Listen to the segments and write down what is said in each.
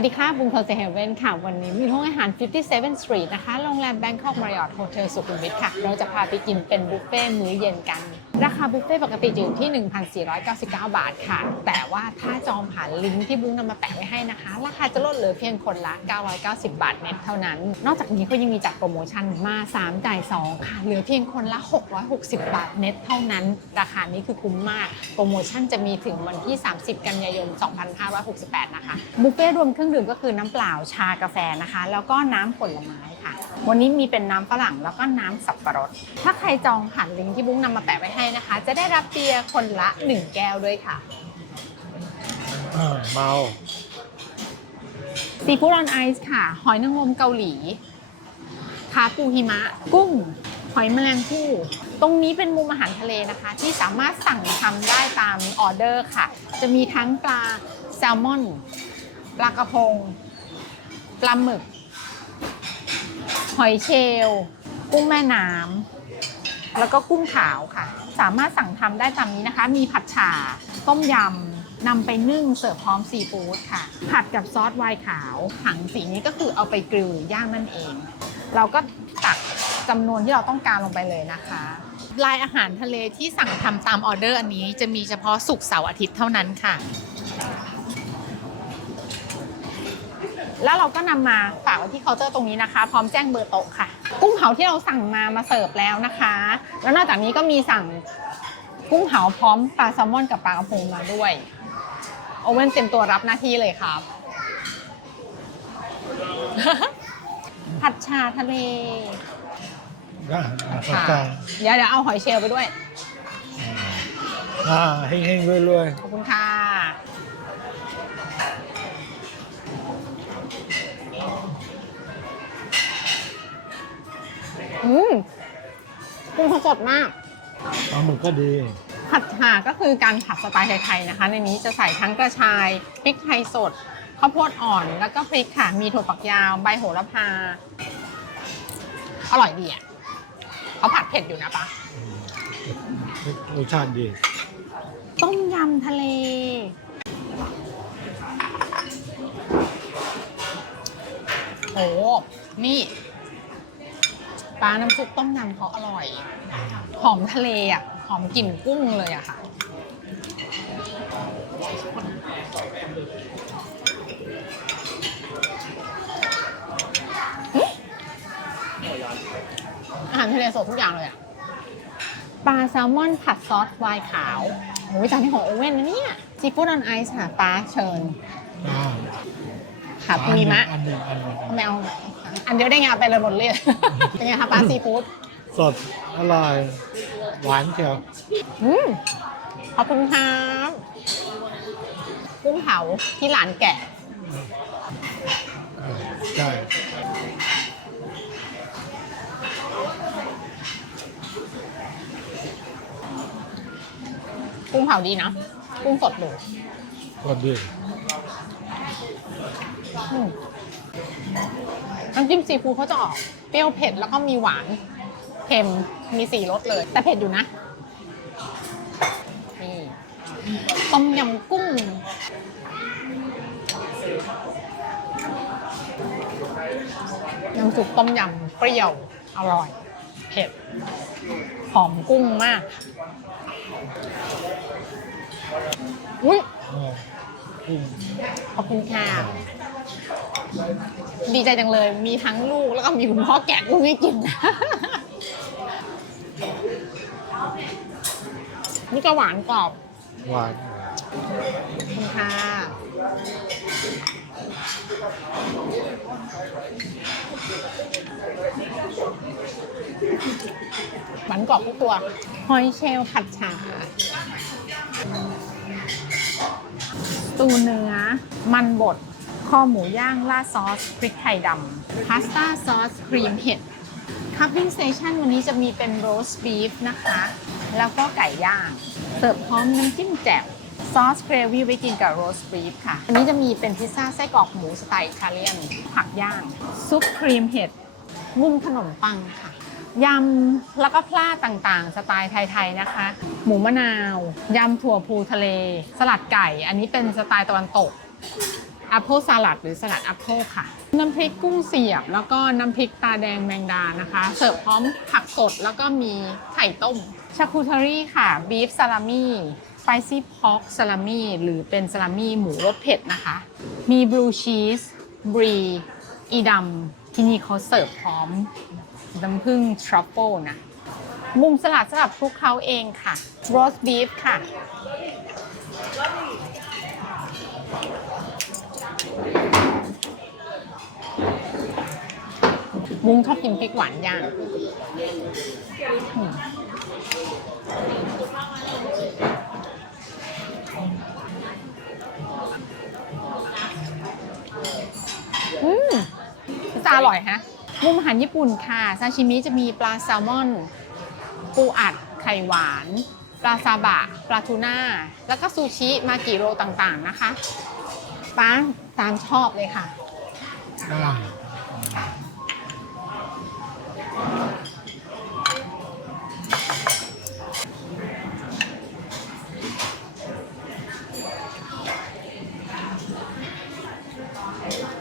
สวัสดีค่ะ บุงคอนเซเฮเว่นค่ะ วันนี้มีห้องอาหาร 57 Street นะคะ โรงแรม Bangkok Marriott Hotel สุขุมวิทค่ะ เราจะพาไปกินเป็นบุฟเฟ่ต์มื้อเย็นกัน ราคาบุฟเฟ่ต์ปกติจะอยู่ที่ 1,499 บาทค่ะ แต่ว่าถ้าจองผ่านลิงก์ที่บุ้งนำมาแปะไว้ให้นะคะ ราคาจะลดเหลือเพียงคนละ 990 บาทเน็ตเท่านั้น นอกจากนี้ก็ยังมีจัดโปรโมชั่นมา 3 จ่าย 2 ค่ะ เหลือเพียงคนละ 660 บาทเน็ตเท่านั้น ราคานี้คือคุ้มมาก โปรโมชั่นจะมีถึงวันที่ 30 กันยายน 2568 นะคะ บุฟเฟ่ต์รวมเครื่องดื่มก็คือน้ำเปล่าชากาแฟนะคะ แล้วก็น้ำผลไม้ วันนี้มีเป็นน้ำฝรั่งแล้วก็น้ำสับปะรด ถ้าใครจองผ่านลิงก์ที่บุ้งนำมาแปะไว้ให้นะคะ จะได้รับเบียร์คนละ 1 แก้วด้วยค่ะอ่าเมาซีฟู้ดออนไอซ์ค่ะ หอยนางรมเกาหลีขาปูหิมะ กุ้ง หอยแมลงภู่ตรงนี้เป็นมุมอาหารทะเลนะคะ ที่สามารถสั่งทำได้ตามออเดอร์ค่ะ จะมีทั้งปลาแซลมอน ปลากระพง ปลาหมึก หอยเชลล์กุ้งแม่น้ำแล้วก็กุ้งขาวค่ะ สามารถสั่งทำได้ตามนี้นะคะ มีผัดฉ่าต้มยำนำไปนึ่งเสิร์ฟพร้อมซีฟู้ดค่ะ ผัดกับซอสไวน์ขาวถังสีนี้ก็คือเอาไปกริลหรือย่างนั่นเอง เราก็ตักจำนวนที่เราต้องการลงไปเลยนะคะลายอาหารทะเลที่สั่งทำตามออเดอร์อันนี้จะมีเฉพาะศุกเสาร์อาทิตย์เท่านั้นค่ะ แล้วเราก็นำมาฝากไว้ที่เคาน์เตอร์ตรงนี้นะคะ พร้อมแจ้งเบอร์โต๊ะค่ะ กุ้งเผาที่เราสั่งมามาเสิร์ฟแล้วนะคะ แล้วนอกจากนี้ก็มีสั่งกุ้งเผาพร้อมปลาแซลมอนกับปลากระพงมาด้วยโอเว่นเต็มตัวรับหน้าที่เลยครับ ผัดชาทะเลอ่าอ่าเข้าค่ะใจเดี๋ยวเดี๋ยวเอาหอยเชลล์ไปด้วย อ่าเฮงๆรวยขอบคุณค่ะ อืมกุ้งเขาสดมากๆปลาหมึกก็ดี ผัดฉ่าก็คือการผัดสไตล์ไทยๆนะคะ ในนี้จะใส่ทั้งกระชายพริกไทยสดข้าวโพดอ่อน แล้วก็พริกค่ะ มีถั่วฝักยาว ใบโหระพา อร่อยดีอะเขาผัดเผ็ดอยู่นะปะรสชาติดี ต้มยำทะเล โอ้ นี่ ปลาน้ำซุปต้มยำเขาอร่อย หอมทะเลอะ หอมกลิ่นกุ้งเลยอะค่ะ อาหารทะเลสดทุกอย่างเลยอะปลาแซลมอนผัดซอสไวน์ขาวโอ้ยจานนี้ของโอเว่นนะเนี่ยซีฟู้ดออนไอซ์ค่ะปลาเชิญ อ่าค่ะปูริมะอันหนึ่งอันหนึ่งอันหนึ่งไม่เอา อันเดียวได้ไงเอาไปเลยหมดเลย เป็นไงคะปลาซีฟู้ดสดอร่อย หวานเชียวอืมขอบคุณครับกุ้งเผาที่หลานแกะเออใช่กุ้งเผาดีนะกุ้งสดเลยก็ดี อืมน้ำ จิ้มซีฟู้ดเขาจะออกเปรี้ยวเผ็ดแล้วก็มีหวานเค็มมีสี่รสเลย แต่เผ็ดอยู่นะนี่ต้มยำกุ้งน้ำซุปต้มยำเปรี้ยว อร่อย เผ็ด หอมกุ้งมาก อุ้ยอ่ากุ้งขอบคุณค่ะ ดีใจจังเลย มีทั้งลูกแล้วก็มีคุณพ่อแกะกุ้งให้กิน นี่ก็หวานกรอบ หวานขอบคุณค่ะ หวานกรอบทุกตัว หอยเชลล์ผัดฉ่าสตูเนื้อ มันบด คอหมูย่างราดซอสพริกไทยดำพาสต้าซอสครีมเห็ดคัพปิ้งสเตชันวันนี้จะมีเป็นโรสบีฟนะคะ แล้วก็ไก่ย่าง เสิร์ฟพร้อมน้ำจิ้มแจ่วซอสเกรวี่ไว้กินกับโรสบีฟค่ะ อันนี้จะมีเป็นพิซซ่าไส้กรอกหมูสไตล์อิตาเลียน ผักย่าง ซุปครีมเห็ดมุ้มขนมปังค่ะ ยำแล้วก็พลาต่างๆ สไตล์ไทยๆนะคะ หมูมะนาว ยำถั่วพูทะเล สลัดไก่ อันนี้เป็นสไตล์ตะวันตก แอปเปิลสลัดหรือสลัดแอปเปิลค่ะ น้ำพริกกุ้งเสียบ แล้วก็น้ำพริกตาแดงแมงดานะคะ เสิร์ฟพร้อมผักสดแล้วก็มีไข่ต้มชาคูทารี่ค่ะบีฟซาลามี่สไปซี่พอกซาลามี่หรือเป็นซาลามี่หมูรสเผ็ดนะคะ มีบลูชีสบรีอีดำที่นี่เขาเสิร์ฟพร้อมน้ำผึ้งทรัฟเฟิลนะ มุมสลัดสำหรับคลุกเขาเองค่ะโรสบีฟค่ะ มุ้งชอบกินพริกหวานย่างอืมอืมจะอร่อยฮะ มุมอาหารญี่ปุ่นค่ะซาชิมิจะมีปลาแซลมอน ปูอัด ไข่หวาน ปลาซาบะ ปลาทูน่า แล้วก็ซูชิ มากิโรต่างๆนะคะ ป้าตามชอบเลยค่ะ อร่อย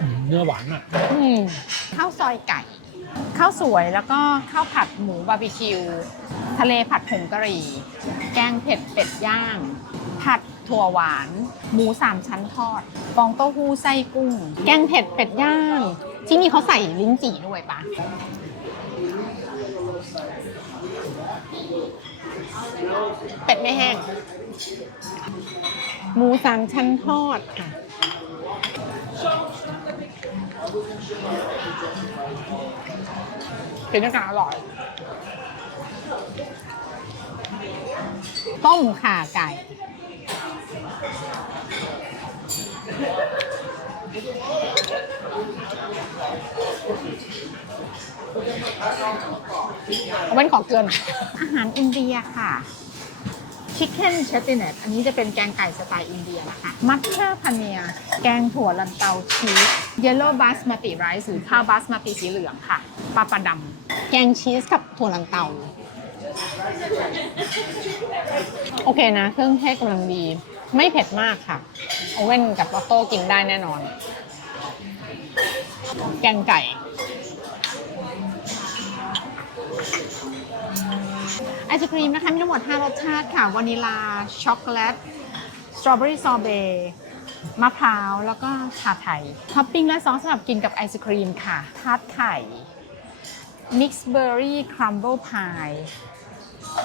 อืมเนื้อหวานอะ อืมข้าวซอยไก่ ข้าวสวยแล้วก็ข้าวผัดหมูบาร์บีคิว ทะเลผัดผงกะหรี่ แกงเผ็ดเป็ดย่าง ผัดถั่วหวาน หมูสามชั้นทอดฟ องเต้าหู้ไส้กุ้ง แกงเผ็ดเป็ดย่าง ที่นี่เขาใส่ลิ้นจี่ด้วยปะเป็ดไม่แห้ง หมูสามชั้นทอดค่ะ เป็นอาหารอร่อย ต้มข่าไก่ เอาเป็นขอเกลือหน่อยอาหารอินเดียค่ะชิคเก้นเชติเนตอันนี้จะเป็นแกงไก่สไตล์อินเดียนะคะ มัทเชอร์พาเนีย แกงถั่วลันเตาชีสเยลโล่บาสมาติไรซ์หรือข้าวบาสมาติสีเหลืองค่ะปลาปลาดำแกงชีสกับถั่วลันเตา โอเคนะ เครื่องเทศกำลังดี ไม่เผ็ดมากค่ะ โอเว่นกับออโต้กินได้แน่นอน แกงไก่ ไอศครีมนะคะ มีทั้งหมด 5 รสชาติค่ะ วานิลา ช็อกโกแลต สตรอเบอรี่ซอเบมะพร้าว แล้วก็ชาไทย ท็อปปิ้งและซอสสำหรับกินกับไอศครีมค่ะ ทาร์ตไข่มิกซ์เบอร์รี่ครัมเบิลพาย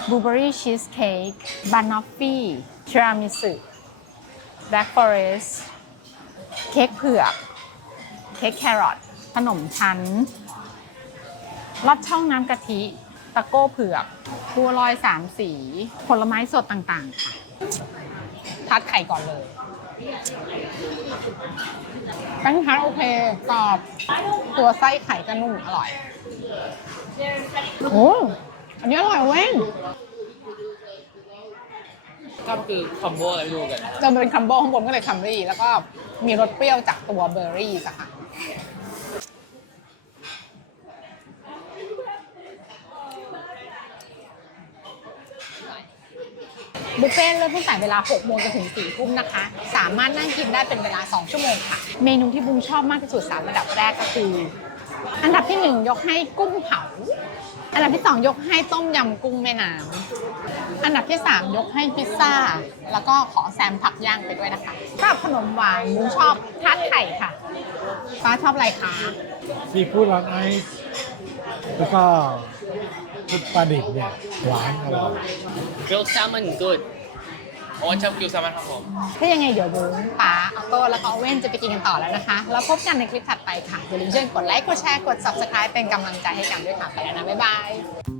บลูเบอรี่ชีสเค้กบานอฟฟี่ทีรามิสุ แบล็กฟอเรสเค้กเผือก เค้กแครอทขนมชั้นลอดช่องน้ำกะทิ ตะโก้เผือกบัวลอยสามสี ผลไม้สดต่างๆค่ะทัดไข่ก่อนเลยแป้งทัดโอเคกรอบ ตัวไส้ไข่ก็นุ่มอร่อย โอ้ อันนี้อร่อยเว้น ก็คือคอมโบอะไรดูกันเจอมันเป็นคัมโบข้างบนก็เลยคัมรี่ แล้วก็มีรสเปรี้ยวจากตัวเบอร์รี่อะค่ะบุฟเฟ่ต์เริ่มตั้งแต่เวลา 6 โมงจนถึง 4 ทุ่มนะคะ สามารถนั่งกินได้เป็นเวลา 2 ชั่วโมงค่ะ เมนูที่บุ้งชอบมากที่สุด 3 ระดับแรกก็คือ อันดับที่ 1 ยกให้กุ้งเผา อันดับที่ 2 ยกให้ต้มยำกุ้งแม่น้ำ อันดับที่ 3 ยกให้พิซซ่า แล้วก็ขอแซมผักย่างไปด้วยนะคะสำหรับขนมหวานบุ้งชอบทาร์ตไข่ค่ะป้าชอบอะไรคะซีฟู้ดร้อนไอซ์แล้วก็พุทปลาดิบเนี่ยหวานอร่อย grilled salmon good โอ้ชอบกิวแซลมอนครับผม ถ้ายังไงเดี๋ยวบุ้งป้าออโต้แล้วก็เว่นจะไปกินกันต่อแล้วนะคะ แล้วพบกันในคลิปถัดไปค่ะ อย่าลืมช่วยกดไลค์ กดแชร์ กด subscribe เป็นกำลังใจให้กันด้วยค่ะ ไปแล้วนะ บ๊ายบาย